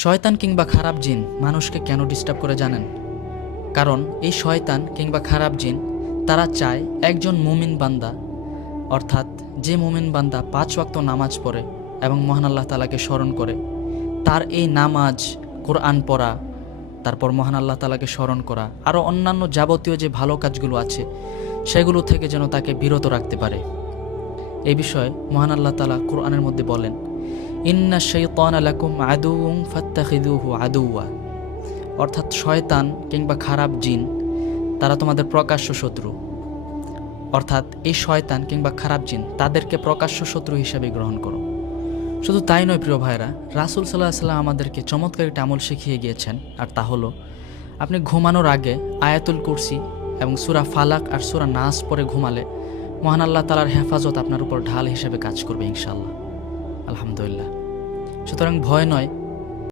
শয়তান কিংবা খারাপ জিন মানুষকে কেন ডিস্টার্ব করে জানেন? কারণ এই শয়তান কিংবা খারাপ জিন তারা চায় একজন মুমিন বান্দা, অর্থাৎ যে মুমিন বান্দা 5 ওয়াক্ত নামাজ পড়ে এবং মহান আল্লাহ তাআলাকে স্মরণ করে, তার এই নামাজ, কোরআন পড়া, তারপর মহান আল্লাহ তাআলাকে স্মরণ করা, আরও অন্যান্য যাবতীয় যে ভালো কাজগুলো আছে সেগুলো থেকে যেন তাকে বিরত রাখতে পারে। এই বিষয়ে মহান আল্লাহ তাআলা কোরআনের মধ্যে বলেন, ইন্না শাইতানা লাকুম আদুউন ফাত্তাখিযুহু আদুওয়া, অর্থাৎ শয়তান কিংবা খারাপ জিন তারা তোমাদের প্রকাশ্য শত্রু। অর্থাৎ এই শয়তান কিংবা খারাপ জিন তাদেরকে প্রকাশ্য শত্রু হিসেবে গ্রহণ করো। শুধু তাই নয় প্রিয় ভাইরা, রাসূল সাল্লাল্লাহু আলাইহি ওয়াসাল্লাম আমাদেরকে চমৎকার একটা আমল শিখিয়ে গিয়েছেন, আর তা হলো আপনি ঘুমানোর আগে আয়াতুল কুরসি এবং সূরা ফালাক আর সূরা নাস পড়ে ঘুমালে মহান আল্লাহ তাআলার হেফাজত আপনার উপর ঢাল হিসেবে কাজ করবে ইনশাআল্লাহ। আলহামদুলিল্লাহ। সুতরাং ভয় নয়,